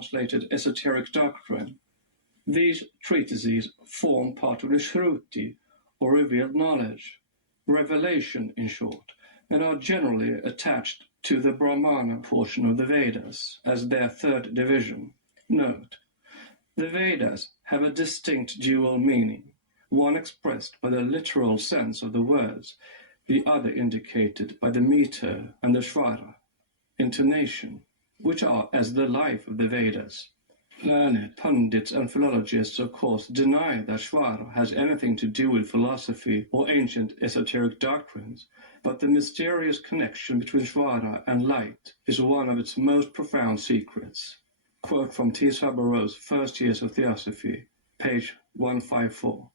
translated esoteric doctrine. These treatises form part of the Shruti, or revealed knowledge, revelation in short, and are generally attached to the Brahmana portion of the Vedas as their third division. Note: the Vedas have a distinct dual meaning, one expressed by the literal sense of the words, the other indicated by the meter and the svara, intonation, which are as the life of the Vedas. Learned pundits and philologists, of course, deny that svara has anything to do with philosophy or ancient esoteric doctrines, but the mysterious connection between svara and light is one of its most profound secrets. Quote from T. Sabaro's First Years of Theosophy, page 154.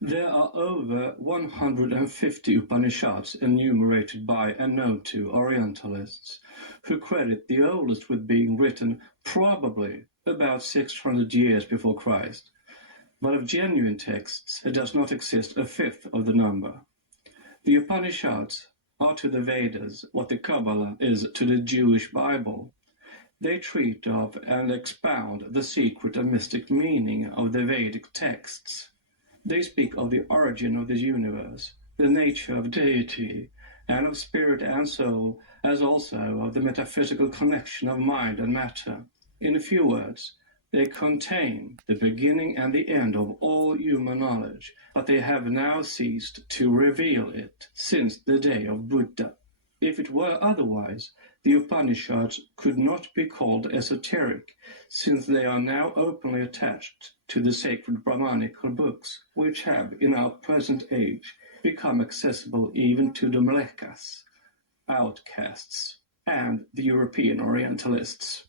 There are over 150 Upanishads enumerated by and known to Orientalists, who credit the oldest with being written probably about 600 years before Christ, but of genuine texts it does not exist a fifth of the number. The Upanishads are to the Vedas what the Kabbalah is to the Jewish Bible. They treat of and expound the secret and mystic meaning of the Vedic texts. They speak of the origin of the universe, the nature of deity, and of spirit and soul, as also of the metaphysical connection of mind and matter. In a few words, they contain the beginning and the end of all human knowledge, but they have now ceased to reveal it since the day of Buddha. If it were otherwise, the Upanishads could not be called esoteric, since they are now openly attached to the sacred Brahmanical books, which have, in our present age, become accessible even to the Mlekas, outcasts, and the European Orientalists.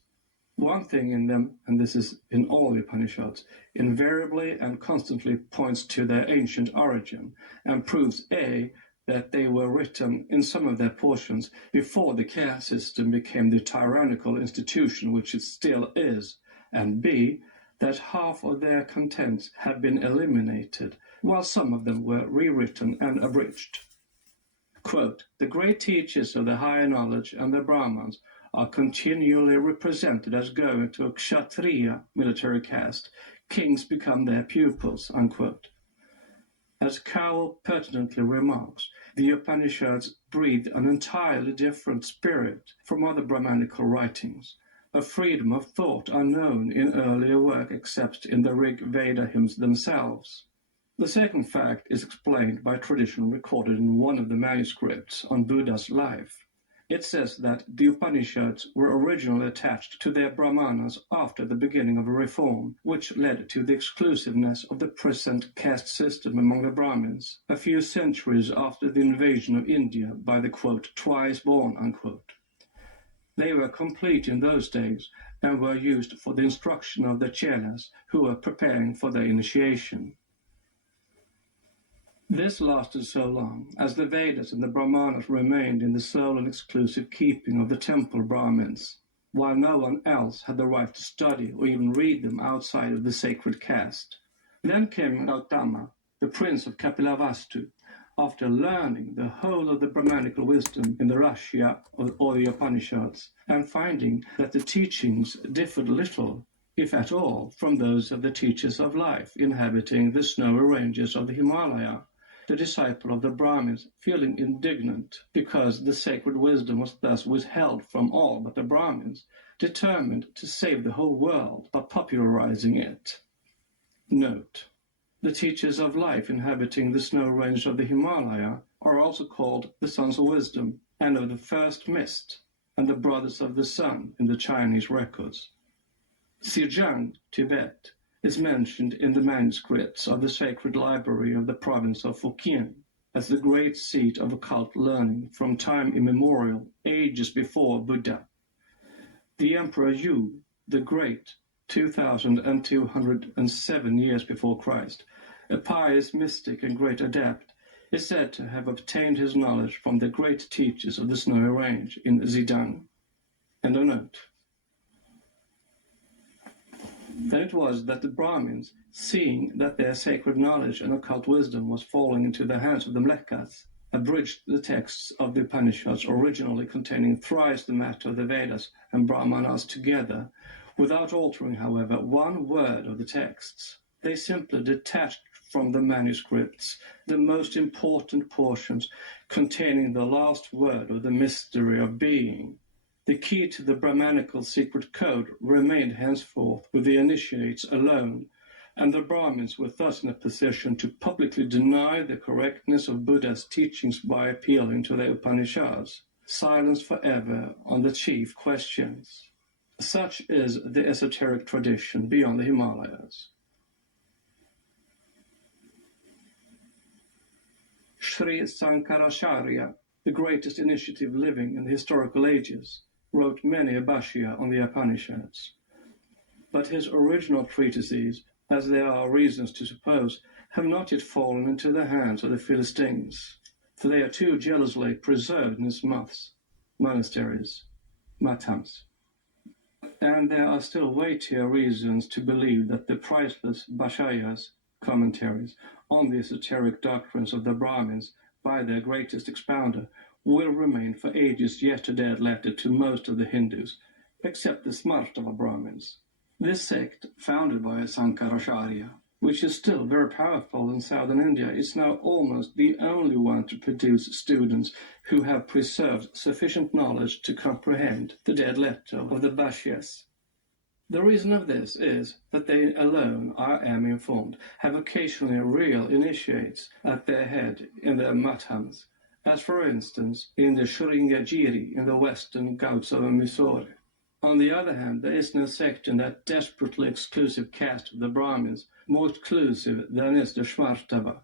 One thing in them, and this is in all the Upanishads, invariably and constantly points to their ancient origin, and proves A, that they were written in some of their portions before the caste system became the tyrannical institution which it still is, and B, that half of their contents have been eliminated, while some of them were rewritten and abridged. Quote, the great teachers of the higher knowledge and the Brahmans are continually represented as going to a Kshatriya military caste. Kings become their pupils, unquote. As Cowell pertinently remarks, the Upanishads breathe an entirely different spirit from other Brahmanical writings, a freedom of thought unknown in earlier work except in the Rig Veda hymns themselves. The second fact is explained by tradition recorded in one of the manuscripts on Buddha's life. It says that the Upanishads were originally attached to their Brahmanas after the beginning of a reform, which led to the exclusiveness of the present caste system among the Brahmins, a few centuries after the invasion of India by the, quote, twice born, unquote. They were complete in those days and were used for the instruction of the chelas who were preparing for their initiation. This lasted so long as the Vedas and the Brahmanas remained in the sole and exclusive keeping of the temple Brahmins, while no one else had the right to study or even read them outside of the sacred caste. Then came Gautama, the prince of Kapilavastu, after learning the whole of the Brahmanical wisdom in the Rashya or the Upanishads, and finding that the teachings differed little, if at all, from those of the teachers of life inhabiting the snowy ranges of the Himalaya. The disciple of the Brahmins, feeling indignant because the sacred wisdom was thus withheld from all but the Brahmins, determined to save the whole world by popularizing it. Note: the teachers of life inhabiting the snow range of the Himalaya are also called the sons of wisdom and of the first mist, and the brothers of the sun in the Chinese records. Xizang, Tibet, is mentioned in the manuscripts of the sacred library of the province of Fujian as the great seat of occult learning from time immemorial, ages before Buddha. The Emperor Yu the Great, 2,207 years before Christ, a pious mystic and great adept, is said to have obtained his knowledge from the great teachers of the snowy range in Zidang. End of note. Then it was that the Brahmins, seeing that their sacred knowledge and occult wisdom was falling into the hands of the Mlekas, abridged the texts of the Upanishads originally containing thrice the matter of the Vedas and Brahmanas together, without altering, however, one word of the texts. They simply detached from the manuscripts the most important portions containing the last word of the mystery of being. The key to the Brahmanical secret code remained henceforth with the initiates alone, and the Brahmins were thus in a position to publicly deny the correctness of Buddha's teachings by appealing to the Upanishads, silence forever on the chief questions. Such is the esoteric tradition beyond the Himalayas. Sri Sankaracharya, the greatest initiative living in the historical ages, wrote many a bhashya on the Upanishads. But his original treatises, as there are reasons to suppose, have not yet fallen into the hands of the Philistines, for they are too jealously preserved in his monasteries, matams. And there are still weightier reasons to believe that the priceless bhashyas, commentaries, on the esoteric doctrines of the Brahmins by their greatest expounder will remain for ages yet a dead letter to most of the Hindus, except the Smartava Brahmins. This sect, founded by Sankaracharya, which is still very powerful in southern India, is now almost the only one to produce students who have preserved sufficient knowledge to comprehend the dead letter of the bhashyas. The reason of this is that they alone, I am informed, have occasionally real initiates at their head in their matams, as for instance in the Shringagiri in the western Ghats of Mysore. On the other hand, there is no sect in that desperately exclusive caste of the Brahmins more exclusive than is the Shmartava,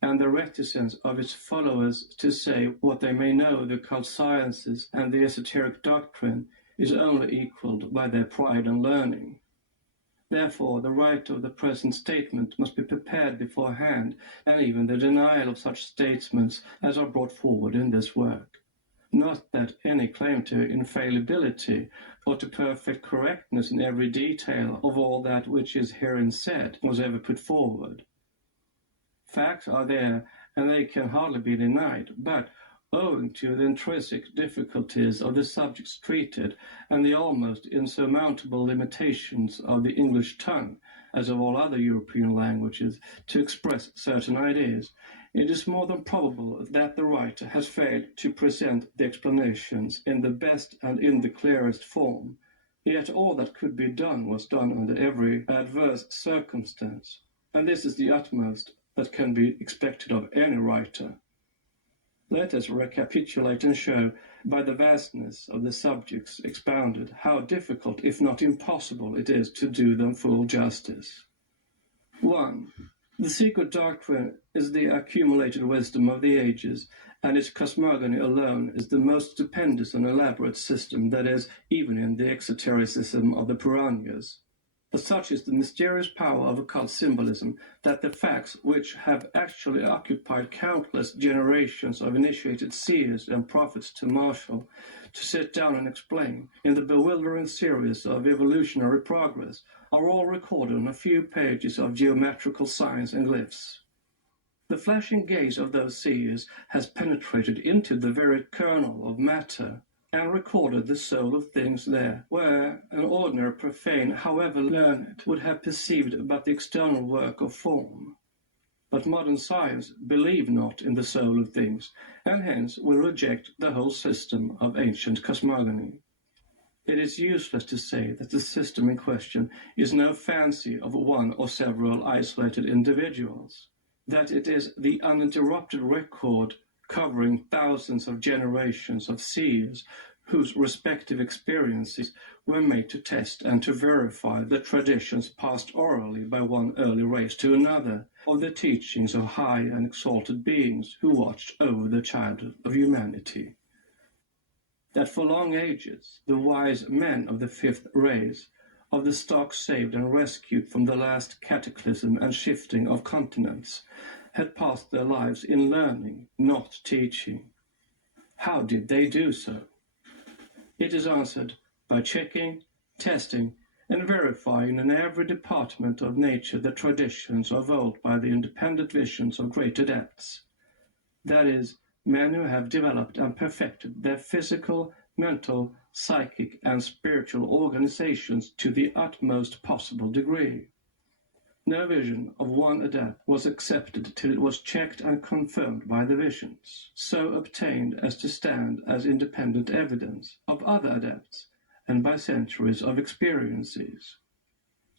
and the reticence of its followers to say what they may know of the occult sciences and the esoteric doctrine is only equaled by their pride and learning. Therefore, the writer of the present statement must be prepared beforehand, and even the denial of such statements as are brought forward in this work. Not that any claim to infallibility or to perfect correctness in every detail of all that which is herein said was ever put forward. Facts are there, and they can hardly be denied, but owing to the intrinsic difficulties of the subjects treated and the almost insurmountable limitations of the English tongue, as of all other European languages, to express certain ideas, it is more than probable that the writer has failed to present the explanations in the best and in the clearest form. Yet all that could be done was done under every adverse circumstance, and this is the utmost that can be expected of any writer. Let us recapitulate and show, by the vastness of the subjects expounded, how difficult, if not impossible, it is to do them full justice. 1. The secret doctrine is the accumulated wisdom of the ages, and its cosmogony alone is the most stupendous and elaborate system that is, even in the exotericism of the Puranas. For such is the mysterious power of occult symbolism that the facts which have actually occupied countless generations of initiated seers and prophets to marshal, to sit down and explain, in the bewildering series of evolutionary progress, are all recorded on a few pages of geometrical signs and glyphs. The flashing gaze of those seers has penetrated into the very kernel of matter, and recorded the soul of things there, where an ordinary profane, however learned, would have perceived but the external work of form. But modern science believe not in the soul of things, and hence will reject the whole system of ancient cosmogony. It is useless to say that the system in question is no fancy of one or several isolated individuals, that it is the uninterrupted record covering thousands of generations of seers whose respective experiences were made to test and to verify the traditions passed orally by one early race to another of the teachings of high and exalted beings who watched over the childhood of humanity. That for long ages the wise men of the fifth race, of the stock saved and rescued from the last cataclysm and shifting of continents, had passed their lives in learning, not teaching. How did they do so? It is answered by checking, testing, and verifying in every department of nature the traditions of old by the independent visions of great adepts. That is, men who have developed and perfected their physical, mental, psychic and spiritual organizations to the utmost possible degree. No vision of one adept was accepted till it was checked and confirmed by the visions, so obtained as to stand as independent evidence of other adepts, and by centuries of experiences.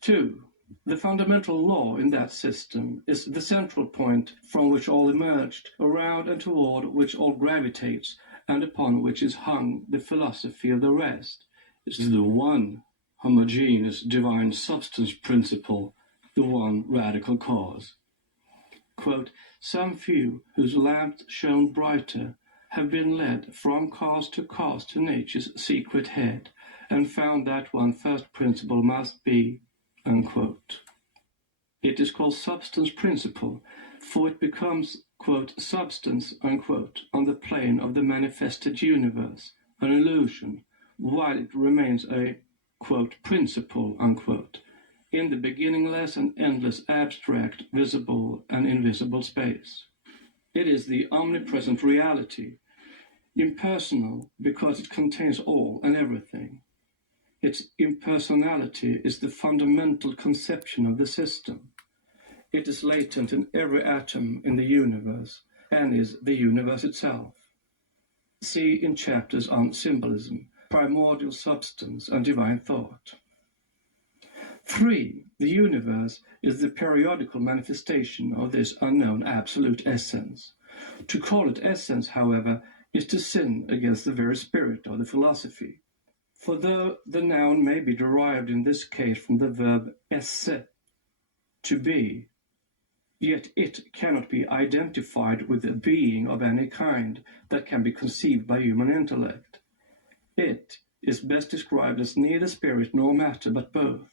2. The fundamental law in that system is the central point from which all emerged, around and toward which all gravitates, and upon which is hung the philosophy of the rest. It is the one homogeneous divine substance principle, the one radical cause. Quote, some few whose lamps shone brighter have been led from cause to nature's secret head, and found that one first principle must be, unquote. It is called substance principle, for it becomes, quote, substance, unquote, on the plane of the manifested universe, an illusion, while it remains a, quote, principle, unquote, in the beginningless and endless abstract, visible and invisible space. It is the omnipresent reality, impersonal because it contains all and everything. Its impersonality is the fundamental conception of the system. It is latent in every atom in the universe and is the universe itself. See in chapters on symbolism, primordial substance, and divine thought. 3. The universe is the periodical manifestation of this unknown absolute essence. To call it essence, however, is to sin against the very spirit of the philosophy. For though the noun may be derived in this case from the verb esse, to be, yet it cannot be identified with a being of any kind that can be conceived by human intellect. It is best described as neither spirit nor matter, but both.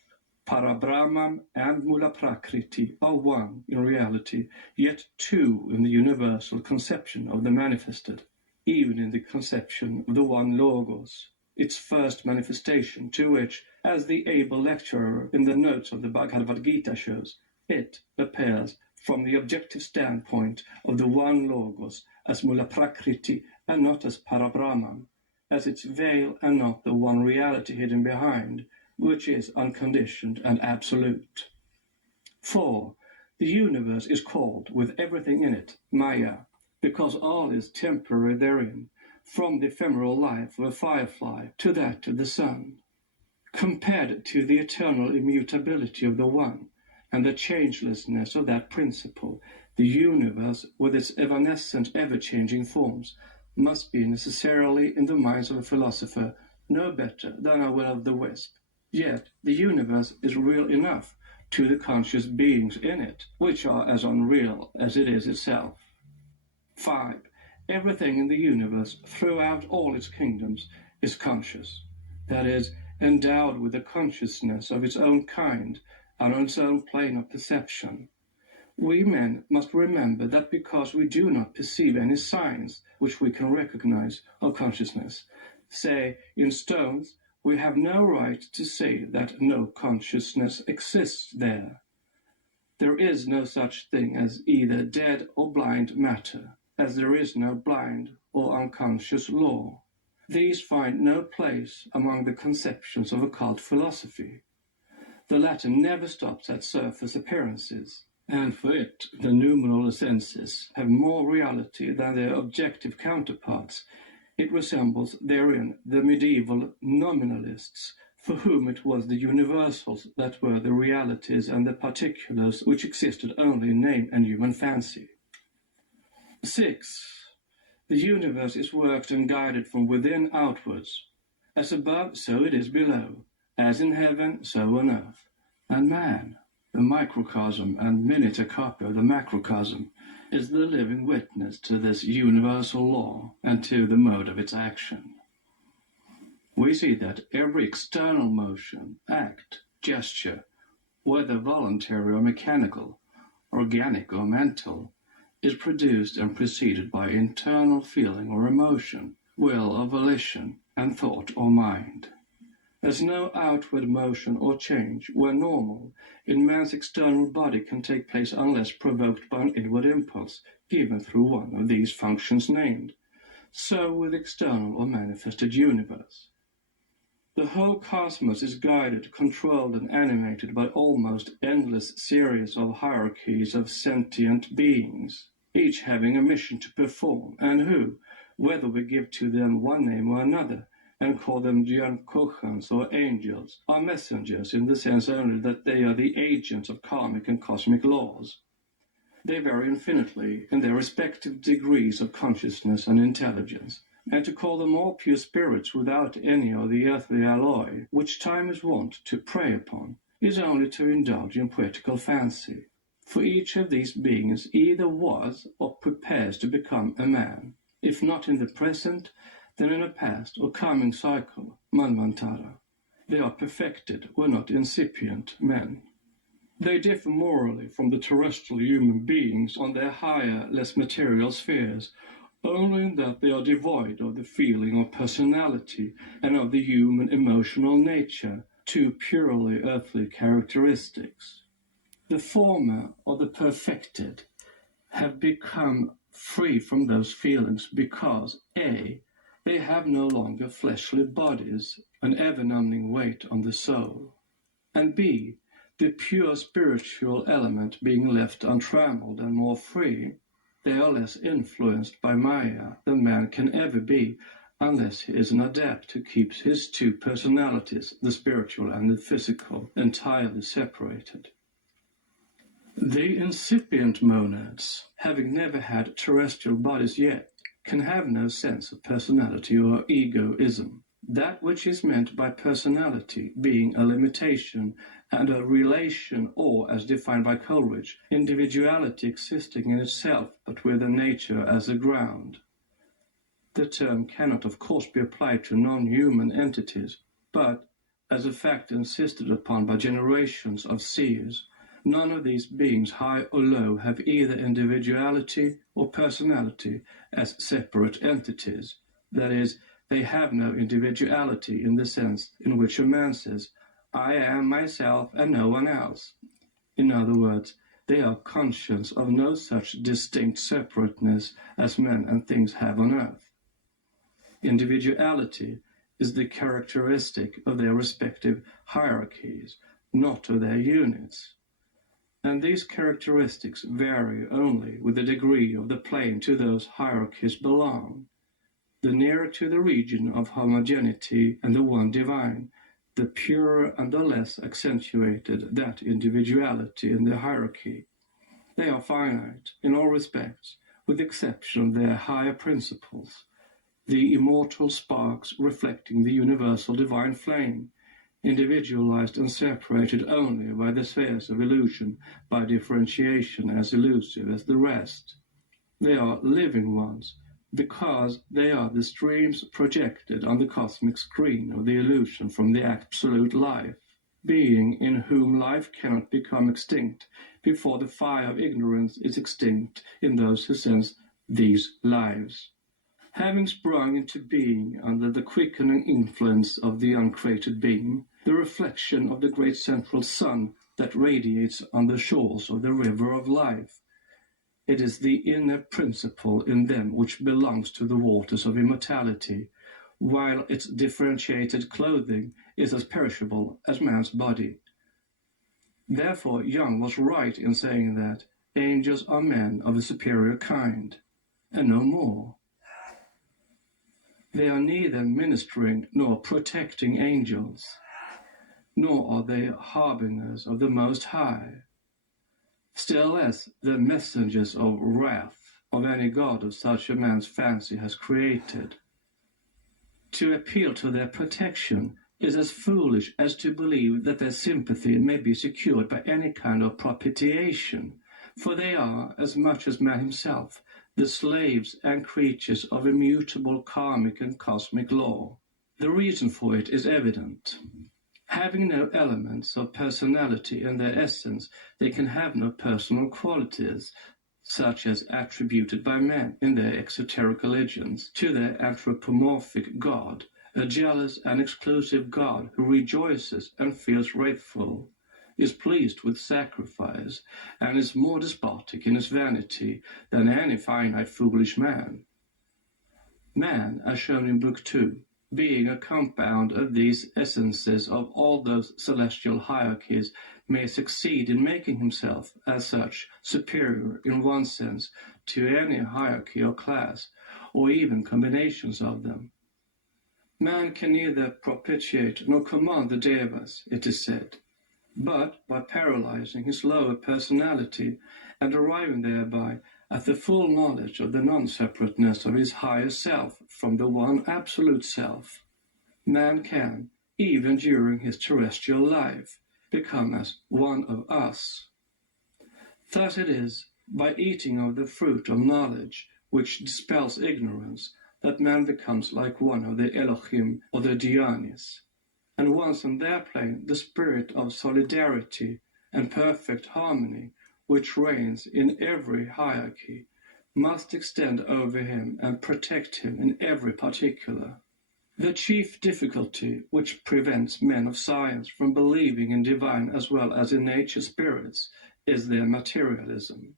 Parabrahman and Mula Prakriti are one in reality, yet two in the universal conception of the manifested, even in the conception of the one Logos, its first manifestation, to which, as the able lecturer in the notes of the Bhagavad Gita shows, it appears from the objective standpoint of the one Logos as Mula Prakriti and not as Parabrahman, as its veil and not the one reality hidden behind, which is unconditioned and absolute. 4. The universe is called, with everything in it, Maya, because all is temporary therein, from the ephemeral life of a firefly to that of the sun. Compared to the eternal immutability of the one, and the changelessness of that principle, the universe, with its evanescent, ever-changing forms, must be necessarily, in the minds of a philosopher, no better than a will-o'-the-wisp. Yet the universe is real enough to the conscious beings in it, which are as unreal as it is itself. 5. Everything in the universe, throughout all its kingdoms, is conscious, that is, endowed with a consciousness of its own kind and on its own plane of perception. We men must remember that because we do not perceive any signs which we can recognize of consciousness, say in stones, we have no right to say that no consciousness exists there. There is no such thing as either dead or blind matter, as there is no blind or unconscious law. These find no place among the conceptions of occult philosophy. The latter never stops at surface appearances, and for it the noumenal essences have more reality than their objective counterparts. It resembles therein the medieval nominalists, for whom it was the universals that were the realities and the particulars which existed only in name and human fancy. 6. The universe is worked and guided from within outwards. As above, so it is below. As in heaven, so on earth. And man, the microcosm and miniature copy of the macrocosm, is the living witness to this universal law and to the mode of its action. We see that every external motion, act, gesture, whether voluntary or mechanical, organic or mental, is produced and preceded by internal feeling or emotion, will or volition, and thought or mind. As no outward motion or change, where normal, in man's external body can take place unless provoked by an inward impulse, given through one of these functions named, so with external or manifested universe. The whole cosmos is guided, controlled, and animated by almost endless series of hierarchies of sentient beings, each having a mission to perform, and who, whether we give to them one name or another, and call them Djernkochans or angels, are messengers in the sense only that they are the agents of karmic and cosmic laws. They vary infinitely in their respective degrees of consciousness and intelligence, and to call them all pure spirits without any of the earthly alloy which time is wont to prey upon is only to indulge in poetical fancy. For each of these beings either was or prepares to become a man, if not in the present, then in a past or coming cycle, Manvantara. They are perfected, were not incipient men. They differ morally from the terrestrial human beings on their higher, less material spheres, only in that they are devoid of the feeling of personality and of the human emotional nature, two purely earthly characteristics. The former, or the perfected, have become free from those feelings because a. They have no longer fleshly bodies, an ever-numbing weight on the soul, and b. The pure spiritual element being left untrammeled and more free, they are less influenced by Maya than man can ever be, unless he is an adept who keeps his two personalities, the spiritual and the physical, entirely separated. The incipient monads, having never had terrestrial bodies yet, can have no sense of personality or egoism. That which is meant by personality being a limitation and a relation, or, as defined by Coleridge, individuality existing in itself but with a nature as a ground. The term cannot of course be applied to non-human entities, but, as a fact insisted upon by generations of seers, none of these beings, high or low, have either individuality or personality as separate entities. That is, they have no individuality in the sense in which a man says, "I am myself and no one else." In other words, they are conscious of no such distinct separateness as men and things have on earth. Individuality is the characteristic of their respective hierarchies, not of their units. And these characteristics vary only with the degree of the plane to those hierarchies belong. The nearer to the region of homogeneity and the one divine, the purer and the less accentuated that individuality in the hierarchy. They are finite in all respects, with the exception of their higher principles, the immortal sparks reflecting the universal divine flame, individualized and separated only by the spheres of illusion, by differentiation as elusive as the rest. They are living ones, because they are the streams projected on the cosmic screen of the illusion from the absolute life, being in whom life cannot become extinct before the fire of ignorance is extinct in those who sense these lives. Having sprung into being under the quickening influence of the uncreated being, the reflection of the great central sun that radiates on the shores of the river of life, it is the inner principle in them which belongs to the waters of immortality, while its differentiated clothing is as perishable as man's body. Therefore Young was right in saying that angels are men of a superior kind, and no more. They are neither ministering nor protecting angels, nor are they harbingers of the Most High, still less the messengers of wrath of any god of such a man's fancy has created. To appeal to their protection is as foolish as to believe that their sympathy may be secured by any kind of propitiation, for they are, as much as man himself, the slaves and creatures of immutable karmic and cosmic law. The reason for it is evident. Having no elements of personality in their essence, they can have no personal qualities, such as attributed by men in their exoteric religions to their anthropomorphic God, a jealous and exclusive God who rejoices and feels wrathful, is pleased with sacrifice, and is more despotic in his vanity than any finite foolish man. Man, as shown in Book 2, being a compound of these essences of all those celestial hierarchies, may succeed in making himself, as such, superior in one sense to any hierarchy or class, or even combinations of them. Man can neither propitiate nor command the devas, it is said, but by paralyzing his lower personality and arriving thereby at the full knowledge of the non-separateness of his higher self from the one absolute self, man can, even during his terrestrial life, become as one of us. Thus it is by eating of the fruit of knowledge, which dispels ignorance, that man becomes like one of the Elohim or the Dhyanis, and once on their plane the spirit of solidarity and perfect harmony, which reigns in every hierarchy, must extend over him and protect him in every particular. The chief difficulty which prevents men of science from believing in divine as well as in nature spirits is their materialism.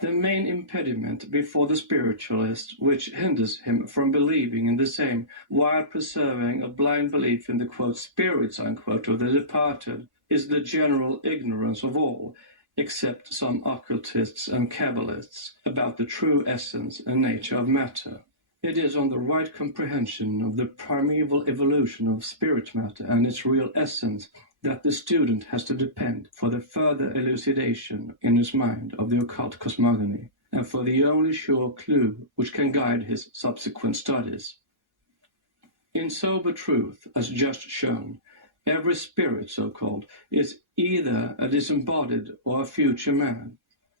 The main impediment before the spiritualist which hinders him from believing in the same while preserving a blind belief in the spirits of the departed is the general ignorance of all, except some occultists and Kabbalists, about the true essence and nature of matter. It is on the right comprehension of the primeval evolution of spirit matter and its real essence that the student has to depend for the further elucidation in his mind of the occult cosmogony, and for the only sure clue which can guide his subsequent studies. In sober truth, as just shown, every spirit, so-called, is either a disembodied or a future man,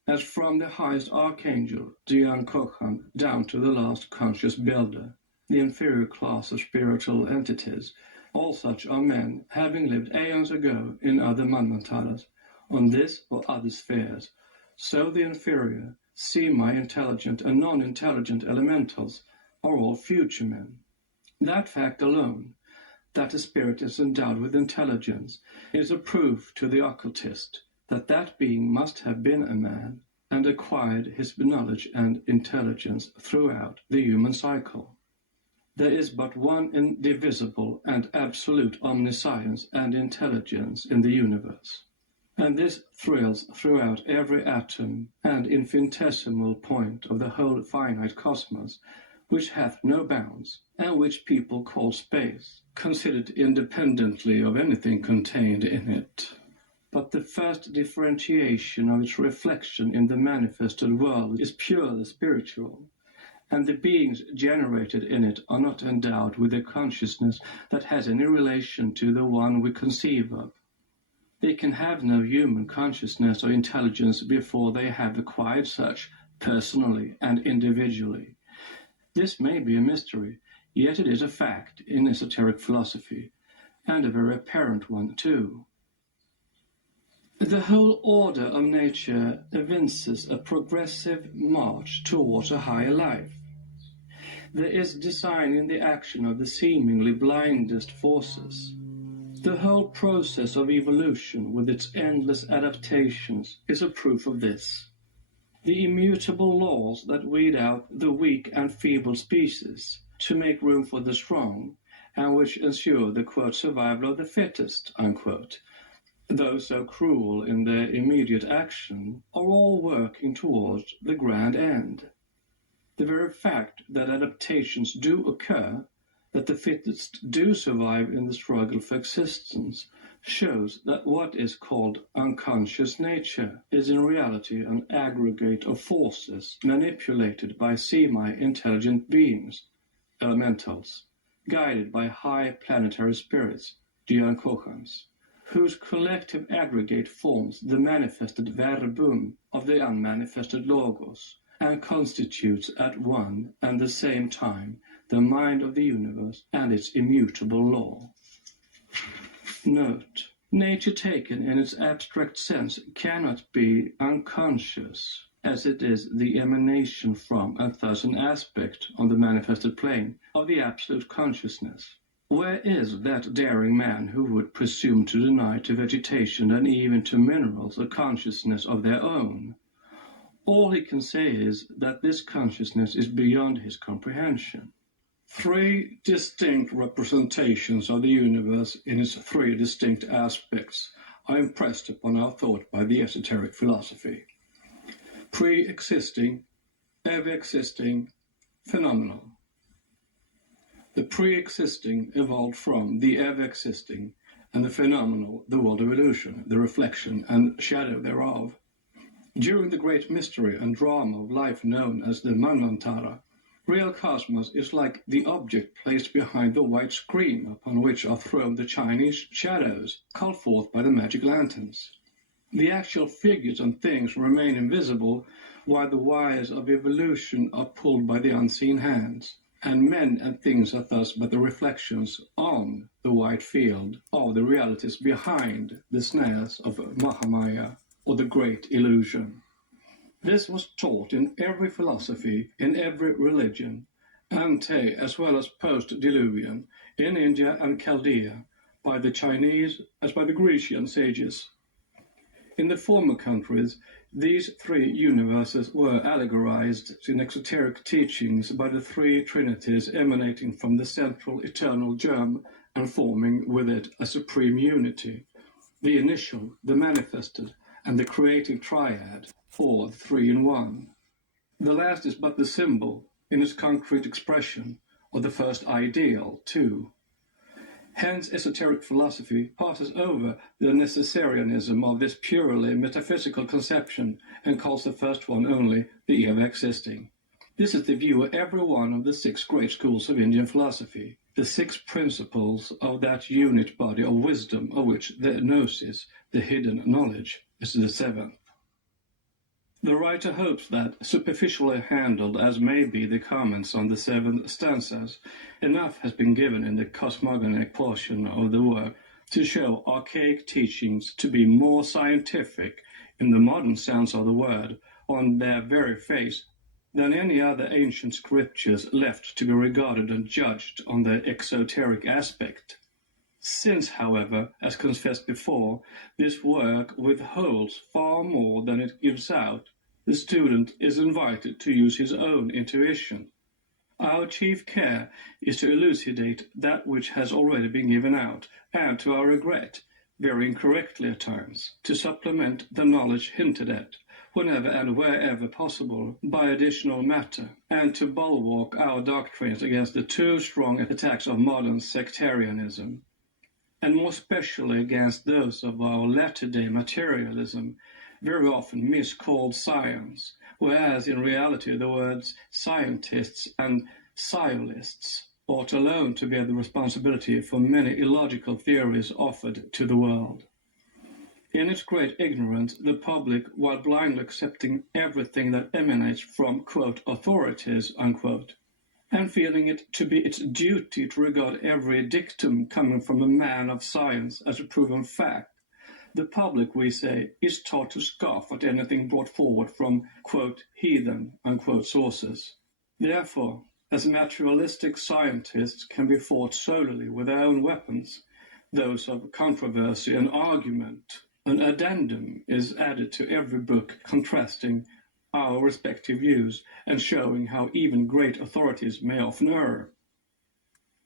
as from the highest archangel, Dhyan Kochan, down to the last conscious builder, the inferior class of spiritual entities. All such are men, having lived aeons ago in other manvantaras, on this or other spheres. So the inferior, semi-intelligent and non-intelligent elementals are all future men. That fact alone, that a spirit is endowed with intelligence, is a proof to the occultist that that being must have been a man and acquired his knowledge and intelligence throughout the human cycle. There is but one indivisible and absolute omniscience and intelligence in the universe, and this thrills throughout every atom and infinitesimal point of the whole finite cosmos, which hath no bounds, and which people call space, considered independently of anything contained in it. But the first differentiation of its reflection in the manifested world is purely spiritual, and the beings generated in it are not endowed with a consciousness that has any relation to the one we conceive of. They can have no human consciousness or intelligence before they have acquired such, personally and individually. This may be a mystery, yet it is a fact in esoteric philosophy, and a very apparent one too. The whole order of nature evinces a progressive march towards a higher life. There is design in the action of the seemingly blindest forces. The whole process of evolution, with its endless adaptations, is a proof of this. The immutable laws that weed out the weak and feeble species to make room for the strong, and which ensure the survival of the fittest, though so cruel in their immediate action, are all working towards the grand end. The very fact that adaptations do occur, that the fittest do survive in the struggle for existence, shows that what is called unconscious nature is in reality an aggregate of forces manipulated by semi-intelligent beings, elementals, guided by high planetary spirits, Dhyan Kochans, whose collective aggregate forms the manifested verbum of the unmanifested logos, and constitutes at one and the same time the mind of the universe and its immutable law. Note: nature taken in its abstract sense cannot be unconscious, as it is the emanation from, and thus an aspect on the manifested plane, of the absolute consciousness. Where is that daring man who would presume to deny to vegetation and even to minerals a consciousness of their own? All he can say is that this consciousness is beyond his comprehension. Three distinct representations of the universe in its three distinct aspects are impressed upon our thought by the esoteric philosophy: pre-existing, ever-existing, phenomenal. The pre-existing evolved from the ever-existing, and the phenomenal, the world of illusion, the reflection and shadow thereof. During the great mystery and drama of life known as the Manvantara, real cosmos is like the object placed behind the white screen upon which are thrown the Chinese shadows called forth by the magic lanterns. The actual figures and things remain invisible, while the wires of evolution are pulled by the unseen hands, and men and things are thus but the reflections on the white field of the realities behind the snares of Mahamaya, or the great illusion. This was taught in every philosophy, in every religion, ante as well as post-Diluvian, in India and Chaldea, by the Chinese as by the Grecian sages. In the former countries, these three universes were allegorized in exoteric teachings by the three trinities emanating from the central eternal germ and forming with it a supreme unity: the initial, the manifested, and the creative triad, or the three in one. The last is but the symbol, in its concrete expression, of the first ideal, too. Hence, esoteric philosophy passes over the necessarianism of this purely metaphysical conception and calls the first one only the ever-existing. This is the view of every one of the six great schools of Indian philosophy, the six principles of that unit body of wisdom of which the gnosis, the hidden knowledge, is the seventh. The writer hopes that, superficially handled as may be the comments on the 7 stanzas, enough has been given in the cosmogonic portion of the work to show archaic teachings to be more scientific, in the modern sense of the word, on their very face, than any other ancient scriptures left to be regarded and judged on their exoteric aspect. Since, however, as confessed before, this work withholds far more than it gives out, the student is invited to use his own intuition. Our chief care is to elucidate that which has already been given out, and, to our regret, very incorrectly at times, to supplement the knowledge hinted at, whenever and wherever possible, by additional matter, and to bulwark our doctrines against the too strong attacks of modern sectarianism, and more especially against those of our latter-day materialism, very often miscalled science, whereas in reality the words scientists and sciolists ought alone to bear the responsibility for many illogical theories offered to the world. In its great ignorance, the public, while blindly accepting everything that emanates from, quote, authorities, unquote, and feeling it to be its duty to regard every dictum coming from a man of science as a proven fact, the public, we say, is taught to scoff at anything brought forward from, quote, heathen, unquote, sources. Therefore, as materialistic scientists can be fought solely with their own weapons, those of controversy and argument, an addendum is added to every book contrasting our respective views and showing how even great authorities may often err.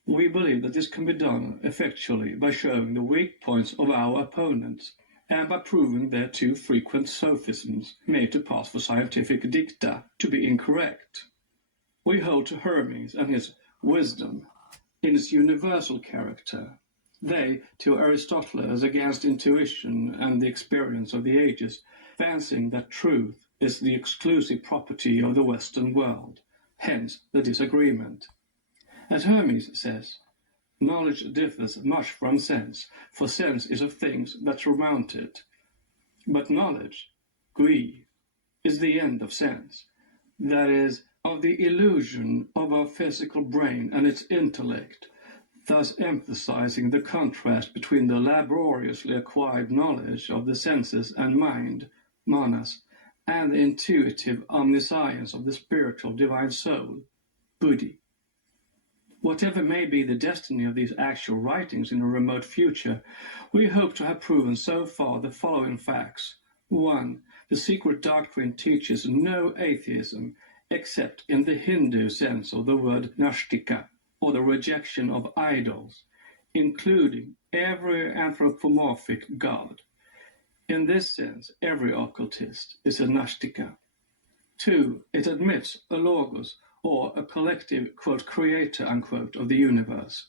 We believe that this can be done effectually by showing the weak points of our opponents and by proving their too frequent sophisms, made to pass for scientific dicta, to be incorrect. We hold to Hermes and his wisdom in its universal character, they to Aristotle as against intuition and the experience of the ages, fancying that truth is the exclusive property of the Western world, hence the disagreement. As Hermes says, knowledge differs much from sense, for sense is of things that surmount it. But knowledge, gui, is the end of sense, that is, of the illusion of our physical brain and its intellect, thus emphasizing the contrast between the laboriously acquired knowledge of the senses and mind, manas, and the intuitive omniscience of the spiritual divine soul, buddhi. Whatever may be the destiny of these actual writings in a remote future, we hope to have proven so far the following facts. 1. The secret doctrine teaches no atheism, except in the Hindu sense of the word nastika, or the rejection of idols, including every anthropomorphic god. In this sense, every occultist is a Nashtika. 2. It admits a logos, or a collective, quote, creator, unquote, of the universe,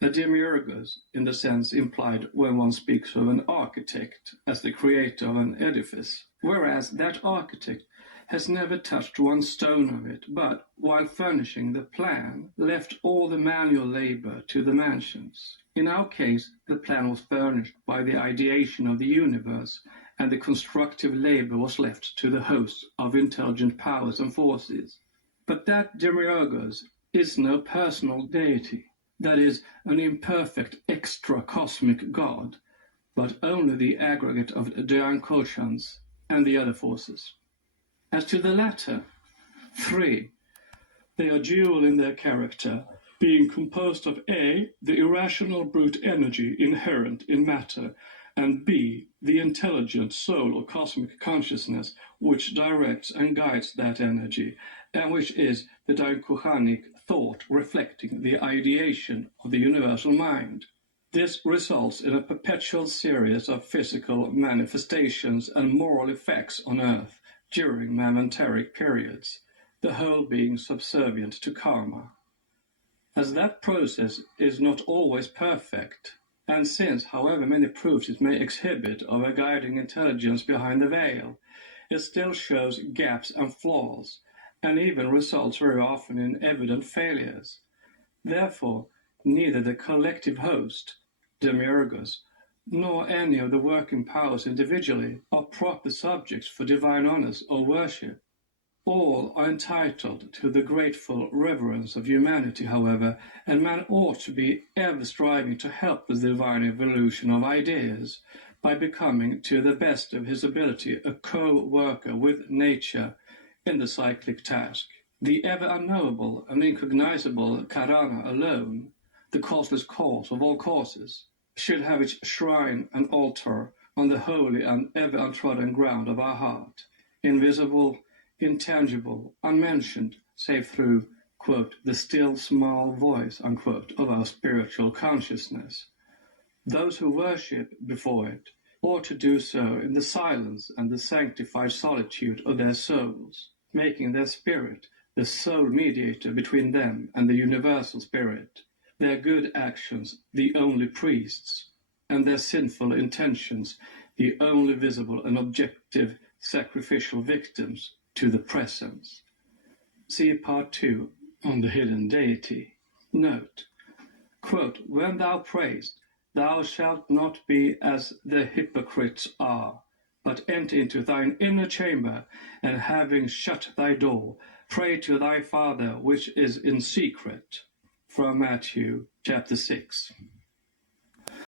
a demiurgos in the sense implied when one speaks of an architect as the creator of an edifice, whereas that architect has never touched one stone of it, but, while furnishing the plan, left all the manual labor to the mansions. In our case, the plan was furnished by the ideation of the universe, and the constructive labor was left to the hosts of intelligent powers and forces. But that demiurgos is no personal deity, that is, an imperfect extra-cosmic god, but only the aggregate of Dyankoshans and the other forces. As to the latter, 3, they are dual in their character, being composed of A, the irrational brute energy inherent in matter, and B, the intelligent soul or cosmic consciousness which directs and guides that energy, and which is the Dyankoshanic thought reflecting the ideation of the universal mind. This results in a perpetual series of physical manifestations and moral effects on Earth during mammonteric periods, the whole being subservient to karma. As that process is not always perfect, and since however many proofs it may exhibit of a guiding intelligence behind the veil, it still shows gaps and flaws, and even results very often in evident failures. Therefore, neither the collective host, demiurgos, nor any of the working powers individually are proper subjects for divine honors or worship. All are entitled to the grateful reverence of humanity, however, and man ought to be ever striving to help the divine evolution of ideas by becoming, to the best of his ability, a co-worker with nature in the cyclic task. The ever unknowable and incognizable Karana alone, the causeless cause of all causes, should have its shrine and altar on the holy and ever untrodden ground of our heart, invisible, intangible, unmentioned, save through, quote, the still small voice, unquote, of our spiritual consciousness. Those who worship before it ought to do so in the silence and the sanctified solitude of their souls, making their spirit the sole mediator between them and the universal spirit, their good actions the only priests, and their sinful intentions the only visible and objective sacrificial victims to the presence. See Part 2 on the hidden deity. Note, quote, when thou prayest, thou shalt not be as the hypocrites are, but enter into thine inner chamber, and having shut thy door, pray to thy Father which is in secret. From Matthew chapter 6.